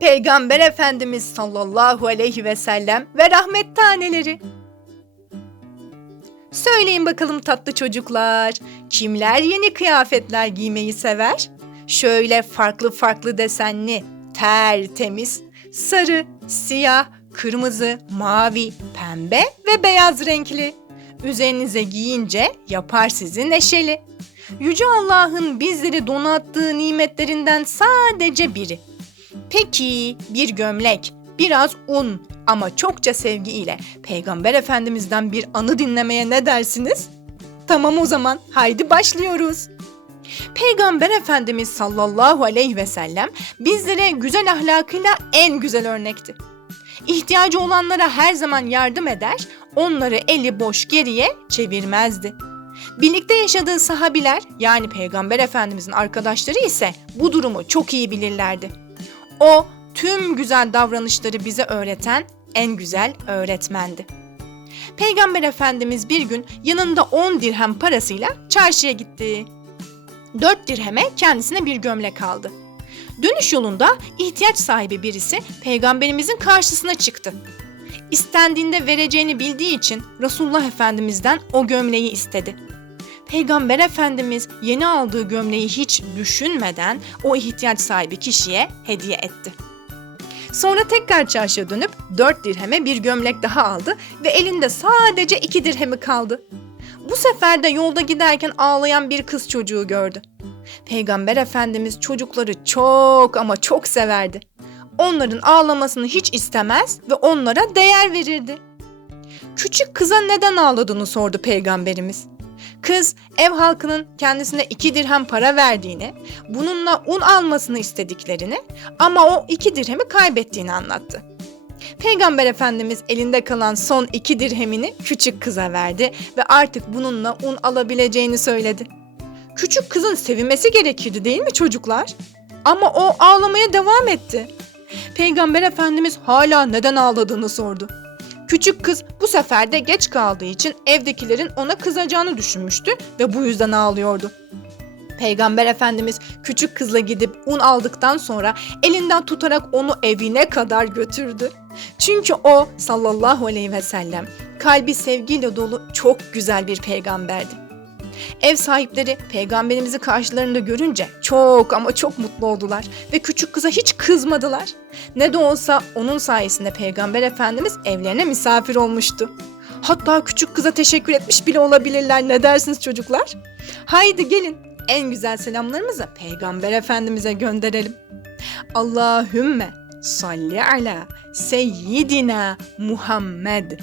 Peygamber Efendimiz sallallahu aleyhi ve sellem ve rahmet taneleri. Söyleyin bakalım tatlı çocuklar, kimler yeni kıyafetler giymeyi sever? Şöyle farklı farklı desenli, tertemiz, sarı, siyah, kırmızı, mavi, pembe ve beyaz renkli. Üzerinize giyince yapar sizi neşeli. Yüce Allah'ın bizleri donattığı nimetlerinden sadece biri. Peki bir gömlek, biraz un ama çokça sevgi ile Peygamber Efendimiz'den bir anı dinlemeye ne dersiniz? Tamam o zaman haydi başlıyoruz. Peygamber Efendimiz sallallahu aleyhi ve sellem bizlere güzel ahlakıyla en güzel örnekti. İhtiyacı olanlara her zaman yardım eder, onları eli boş geriye çevirmezdi. Birlikte yaşadığı sahabiler yani Peygamber Efendimizin arkadaşları ise bu durumu çok iyi bilirlerdi. O tüm güzel davranışları bize öğreten en güzel öğretmendi. Peygamber Efendimiz bir gün yanında 10 dirhem parasıyla çarşıya gitti. 4 dirheme kendisine bir gömlek aldı. Dönüş yolunda ihtiyaç sahibi birisi peygamberimizin karşısına çıktı. İstendiğinde vereceğini bildiği için Resulullah Efendimiz'den o gömleği istedi. Peygamber Efendimiz yeni aldığı gömleği hiç düşünmeden o ihtiyaç sahibi kişiye hediye etti. Sonra tekrar çarşıya dönüp 4 dirheme bir gömlek daha aldı ve elinde sadece 2 dirhemi kaldı. Bu sefer de yolda giderken ağlayan bir kız çocuğu gördü. Peygamber Efendimiz çocukları çok ama çok severdi. Onların ağlamasını hiç istemez ve onlara değer verirdi. Küçük kıza neden ağladığını sordu peygamberimiz. Kız ev halkının kendisine iki dirhem para verdiğini, bununla un almasını istediklerini ama o iki dirhemi kaybettiğini anlattı. Peygamber Efendimiz elinde kalan son iki dirhemini küçük kıza verdi ve artık bununla un alabileceğini söyledi. Küçük kızın sevinmesi gerekirdi değil mi çocuklar? Ama o ağlamaya devam etti. Peygamber Efendimiz hala neden ağladığını sordu. Küçük kız bu sefer de geç kaldığı için evdekilerin ona kızacağını düşünmüştü ve bu yüzden ağlıyordu. Peygamber Efendimiz küçük kızla gidip un aldıktan sonra elinden tutarak onu evine kadar götürdü. Çünkü o sallallahu aleyhi ve sellem kalbi sevgiyle dolu çok güzel bir peygamberdi. Ev sahipleri peygamberimizi karşılarında görünce çok ama çok mutlu oldular ve küçük kıza hiç kızmadılar. Ne de olsa onun sayesinde peygamber efendimiz evlerine misafir olmuştu. Hatta küçük kıza teşekkür etmiş bile olabilirler. Ne dersiniz çocuklar? Haydi gelin en güzel selamlarımızı peygamber efendimize gönderelim. Allahümme salli ala seyyidina Muhammed